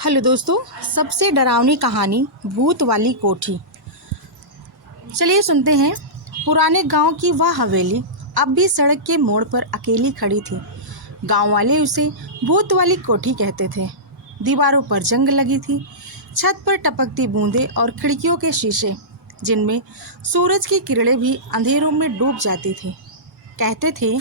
Hello दोस्तों, सबसे डरावनी कहानी भूत वाली कोठी। चलिए सुनते हैं। पुराने गांव की वह हवेली अब भी सड़क के मोड़ पर अकेली खड़ी थी। गांव वाले उसे भूत वाली कोठी कहते थे। दीवारों पर जंग लगी थी, छत पर टपकती बूंदें और खिड़कियों के शीशे जिनमें सूरज की किरणें भी अंधेरों में डूब जाती थी। कहते थे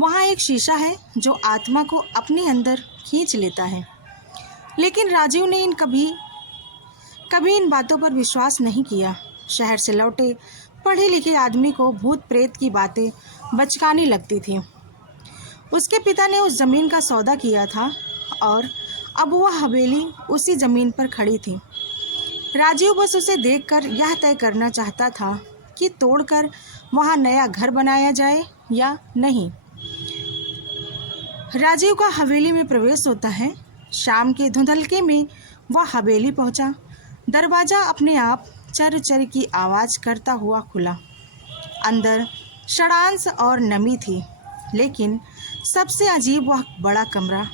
वहाँ एक शीशा है जो आत्मा को अपने अंदर खींच लेता है। लेकिन राजीव ने कभी इन बातों पर विश्वास नहीं किया। शहर से लौटे पढ़े लिखे आदमी को भूत प्रेत की बातें बचकानी लगती थी। उसके पिता ने उस ज़मीन का सौदा किया था और अब वह हवेली उसी ज़मीन पर खड़ी थी। राजीव बस उसे देखकर यह तय करना चाहता था कि तोड़कर वहाँ नया घर बनाया जाए या नहीं। राजीव का हवेली में प्रवेश होता है। शाम के धुंधलके में वह हवेली पहुंचा। दरवाज़ा अपने आप चर चर की आवाज़ करता हुआ खुला। अंदर षडांश और नमी थी, लेकिन सबसे अजीब वह बड़ा कमरा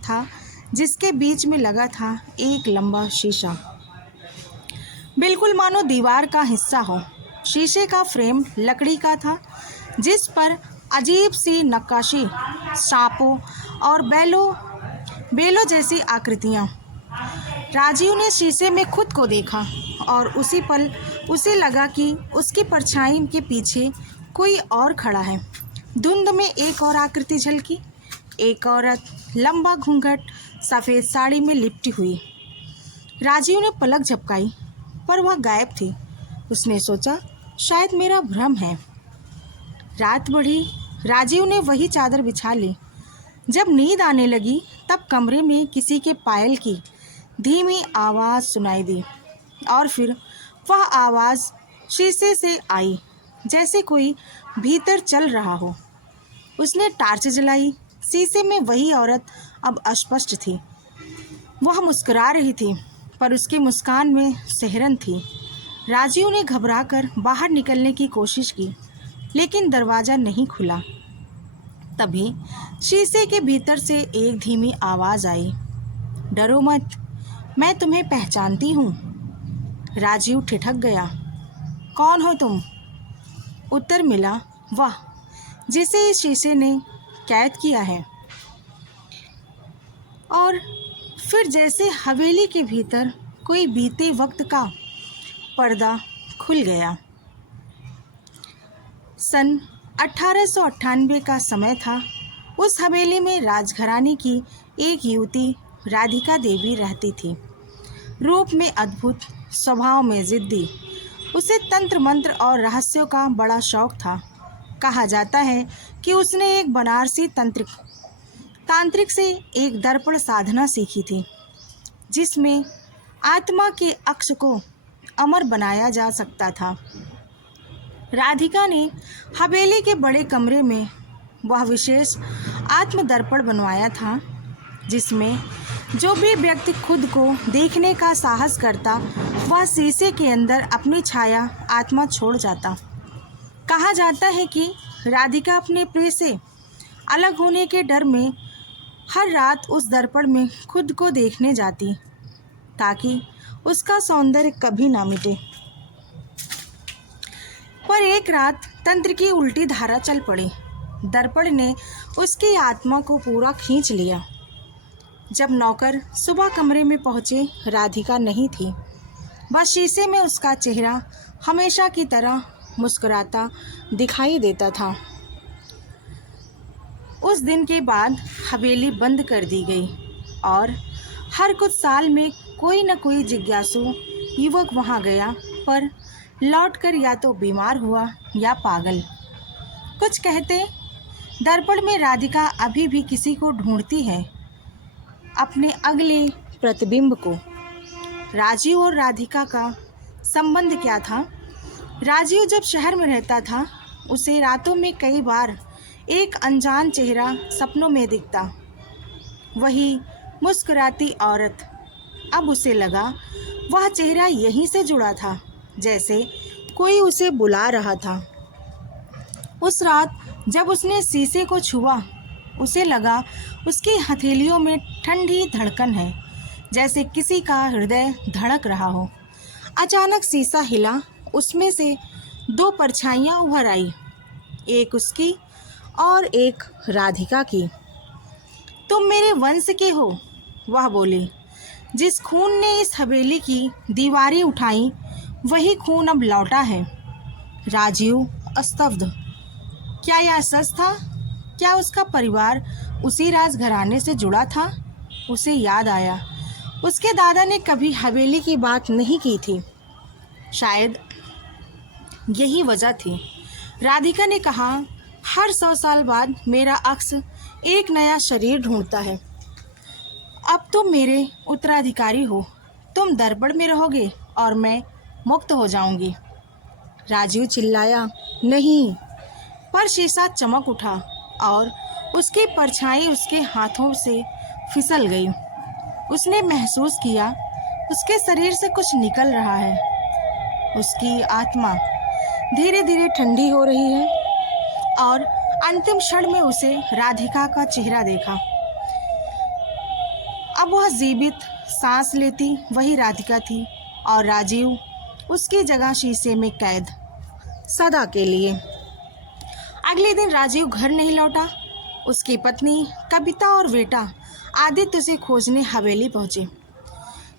था जिसके बीच में लगा था एक लंबा शीशा, बिल्कुल मानो दीवार का हिस्सा हो। शीशे का फ्रेम लकड़ी का था जिस पर अजीब सी नक्काशी, सांपों और बेलों जैसी आकृतियाँ। राजीव ने शीशे में खुद को देखा और उसी पल उसे लगा कि उसकी परछाई के पीछे कोई और खड़ा है। धुंध में एक और आकृति झलकी, एक औरत, लंबा घूंघट, सफ़ेद साड़ी में लिपटी हुई। राजीव ने पलक झपकाई पर वह गायब थी। उसने सोचा शायद मेरा भ्रम है। रात बढ़ी। राजीव ने वही चादर बिछा ली। जब नींद आने लगी तब कमरे में किसी के पायल की धीमी आवाज़ सुनाई दी और फिर वह आवाज़ शीशे से आई, जैसे कोई भीतर चल रहा हो। उसने टार्च जलाई। शीशे में वही औरत अब अस्पष्ट थी। वह मुस्कुरा रही थी, पर उसकी मुस्कान में सिहरन थी। राजीव ने घबराकर बाहर निकलने की कोशिश की, लेकिन दरवाज़ा नहीं खुला। तभी शीशे के भीतर से एक धीमी आवाज़ आई, डरो मत, मैं तुम्हें पहचानती हूँ। राजीव ठिठक गया। कौन हो तुम? उत्तर मिला, वह जिसे इस शीशे ने कैद किया है। और फिर जैसे हवेली के भीतर कोई बीते वक्त का पर्दा खुल गया। सन 1898 का समय था। उस हवेली में राजघराने की एक युवती राधिका देवी रहती थी। रूप में अद्भुत, स्वभाव में जिद्दी। उसे तंत्र मंत्र और रहस्यों का बड़ा शौक था। कहा जाता है कि उसने एक बनारसी तांत्रिक से एक दर्पण साधना सीखी थी, जिसमें आत्मा के अक्ष को अमर बनाया जा सकता था। राधिका ने हवेली के बड़े कमरे में वह विशेष आत्मदर्पण बनवाया था, जिसमें जो भी व्यक्ति खुद को देखने का साहस करता वह शीशे के अंदर अपनी छाया आत्मा छोड़ जाता। कहा जाता है कि राधिका अपने प्रिय से अलग होने के डर में हर रात उस दर्पण में खुद को देखने जाती, ताकि उसका सौंदर्य कभी ना मिटे। पर एक रात तंत्र की उल्टी धारा चल पड़ी। दर्पण ने उसकी आत्मा को पूरा खींच लिया। जब नौकर सुबह कमरे में पहुंचे, राधिका नहीं थी। बस शीशे में उसका चेहरा हमेशा की तरह मुस्कुराता दिखाई देता था। उस दिन के बाद हवेली बंद कर दी गई और हर कुछ साल में कोई न कोई जिज्ञासु युवक वहां गया, पर लौटकर या तो बीमार हुआ या पागल। कुछ कहते दर्पण में राधिका अभी भी किसी को ढूंढती है, अपने अगले प्रतिबिंब को। राजीव और राधिका का संबंध क्या था? राजीव जब शहर में रहता था, उसे रातों में कई बार एक अनजान चेहरा सपनों में दिखता। वही मुस्कुराती औरत। अब उसे लगा वह चेहरा यहीं से जुड़ा था, जैसे कोई उसे बुला रहा था। उस रात जब उसने शीशे को छुआ, उसे लगा उसकी हथेलियों में ठंडी धड़कन है, जैसे किसी का हृदय धड़क रहा हो। अचानक शीशा हिला, उसमें से दो परछाइयाँ उभर आई, एक उसकी और एक राधिका की। तुम मेरे वंश के हो, वह बोली। जिस खून ने इस हवेली की दीवारें उठाई, वही खून अब लौटा है। राजीव स्तब्ध। क्या यह सच था? क्या उसका परिवार उसी राजघराने से जुड़ा था? उसे याद आया, उसके दादा ने कभी हवेली की बात नहीं की थी। शायद यही वजह थी। राधिका ने कहा, हर 100 साल बाद मेरा अक्स एक नया शरीर ढूंढता है। अब तुम मेरे उत्तराधिकारी हो। तुम दर्पण में रहोगे और मैं मुक्त हो जाऊंगी। राजीव चिल्लाया, नहीं। पर शीशा चमक उठा और उसकी परछाई उसके हाथों से फिसल गई। उसने महसूस किया, उसके शरीर से कुछ निकल रहा है। उसकी आत्मा धीरे धीरे ठंडी हो रही है और अंतिम क्षण में उसे राधिका का चेहरा देखा। अब वह जीवित सांस लेती वही राधिका थी और राजीव उसकी जगह शीशे में कैद, सदा के लिए। अगले दिन राजीव घर नहीं लौटा। उसकी पत्नी कविता और बेटा आदित्य उसे खोजने हवेली पहुंचे।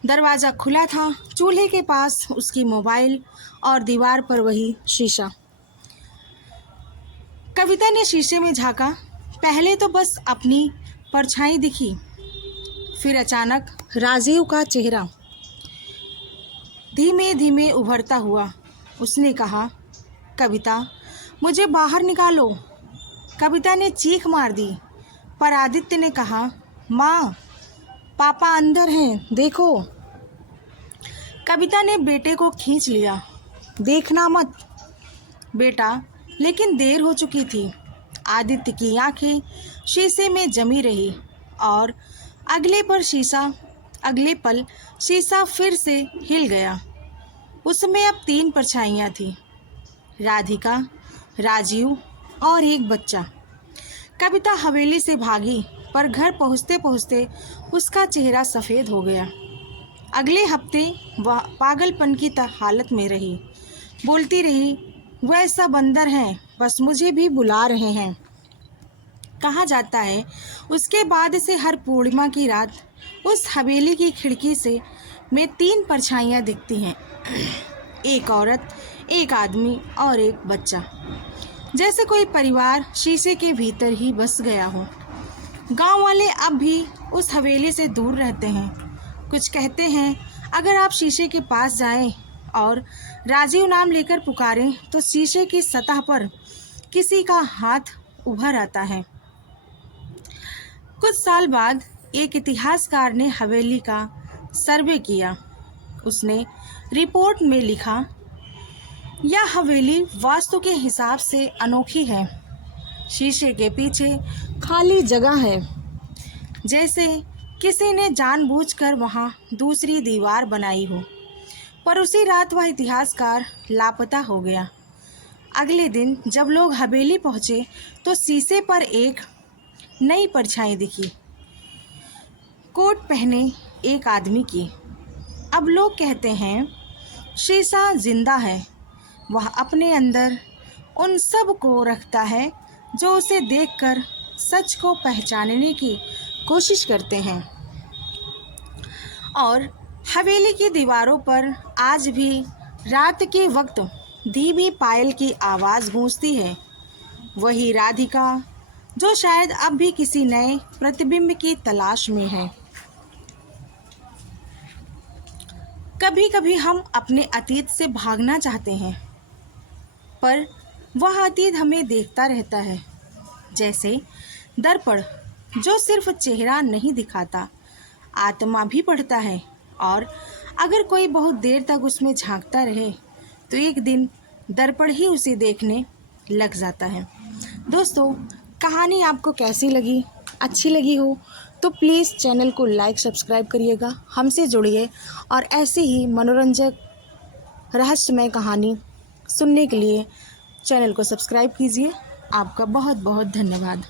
दरवाज़ा खुला था, चूल्हे के पास उसकी मोबाइल और दीवार पर वही शीशा। कविता ने शीशे में झांका। पहले तो बस अपनी परछाई दिखी, फिर अचानक राजीव का चेहरा धीमे धीमे उभरता हुआ। उसने कहा, कविता, मुझे बाहर निकालो। कविता ने चीख मार दी, पर आदित्य ने कहा, माँ, पापा अंदर हैं, देखो। कविता ने बेटे को खींच लिया। देखना मत बेटा, लेकिन देर हो चुकी थी। आदित्य की आंखें शीशे में जमी रही और अगले पल शीशा फिर से हिल गया। उसमें अब 3 परछाइयाँ थीं, राधिका, राजीव और एक बच्चा। कविता हवेली से भागी, पर घर पहुँचते पहुँचते उसका चेहरा सफ़ेद हो गया। अगले हफ्ते वह पागलपन की हालत में रही। बोलती रही, वह सब अंदर हैं, बस मुझे भी बुला रहे हैं। कहा जाता है, उसके बाद से हर पूर्णिमा की रात उस हवेली की खिड़की से में 3 परछाइयाँ दिखती हैं, एक औरत, एक आदमी और एक बच्चा। जैसे कोई परिवार शीशे के भीतर ही बस गया हो। गांव वाले अब भी उस हवेली से दूर रहते हैं। कुछ कहते हैं, अगर आप शीशे के पास जाएं और राजीव नाम लेकर पुकारें तो शीशे की सतह पर किसी का हाथ उभर आता है। कुछ साल बाद एक इतिहासकार ने हवेली का सर्वे किया। उसने रिपोर्ट में लिखा, यह हवेली वास्तु के हिसाब से अनोखी है। शीशे के पीछे खाली जगह है, जैसे किसी ने जानबूझकर वहां दूसरी दीवार बनाई हो। पर उसी रात वह इतिहासकार लापता हो गया। अगले दिन जब लोग हवेली पहुंचे तो शीशे पर एक नई परछाई दिखी, कोट पहने एक आदमी की। अब लोग कहते हैं, शीशा जिंदा है। वह अपने अंदर उन सब को रखता है जो उसे देखकर सच को पहचानने की कोशिश करते हैं। और हवेली की दीवारों पर आज भी रात के वक्त धीमी पायल की आवाज़ गूंजती है। वही राधिका जो शायद अब भी किसी नए प्रतिबिंब की तलाश में है। कभी कभी हम अपने अतीत से भागना चाहते हैं, पर वह अतीत हमें देखता रहता है, जैसे दर्पण जो सिर्फ चेहरा नहीं दिखाता, आत्मा भी पढ़ता है। और अगर कोई बहुत देर तक उसमें झांकता रहे तो एक दिन दर्पण ही उसे देखने लग जाता है। दोस्तों, कहानी आपको कैसी लगी? अच्छी लगी हो तो प्लीज़ चैनल को लाइक सब्सक्राइब करिएगा, हमसे जुड़िए और ऐसे ही मनोरंजक रहस्यमय कहानी सुनने के लिए चैनल को सब्सक्राइब कीजिए। आपका बहुत बहुत धन्यवाद।